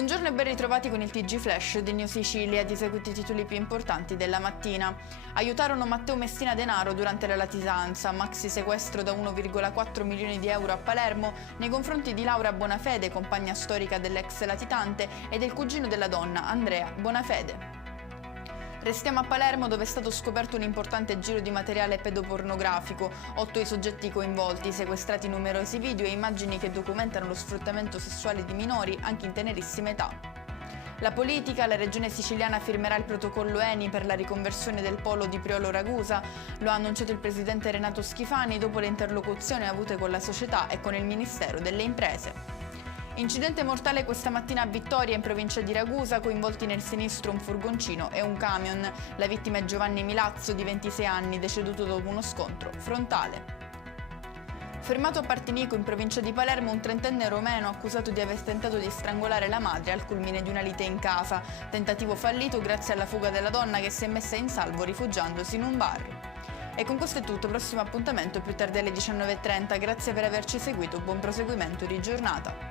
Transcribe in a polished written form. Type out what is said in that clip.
Buongiorno e ben ritrovati con il TG Flash di New Sicilia. Ti seguito i titoli più importanti della mattina. Aiutarono Matteo Messina Denaro durante la latitanza, maxi sequestro da 1,4 milioni di euro a Palermo nei confronti di Laura Bonafede, compagna storica dell'ex latitante, e del cugino della donna, Andrea Bonafede. Restiamo a Palermo, dove è stato scoperto un importante giro di materiale pedopornografico. 8 i soggetti coinvolti, sequestrati numerosi video e immagini che documentano lo sfruttamento sessuale di minori anche in tenerissima età. La politica: la regione siciliana firmerà il protocollo ENI per la riconversione del polo di Priolo Ragusa. Lo ha annunciato il presidente Renato Schifani dopo le interlocuzioni avute con la società e con il Ministero delle Imprese. Incidente mortale questa mattina a Vittoria, in provincia di Ragusa, coinvolti nel sinistro un furgoncino e un camion. La vittima è Giovanni Milazzo, di 26 anni, deceduto dopo uno scontro frontale. Fermato a Partinico, in provincia di Palermo, un 30enne romeno accusato di aver tentato di strangolare la madre al culmine di una lite in casa. Tentativo fallito grazie alla fuga della donna, che si è messa in salvo rifugiandosi in un bar. E con questo è tutto, prossimo appuntamento più tardi alle 19:30. Grazie per averci seguito, buon proseguimento di giornata.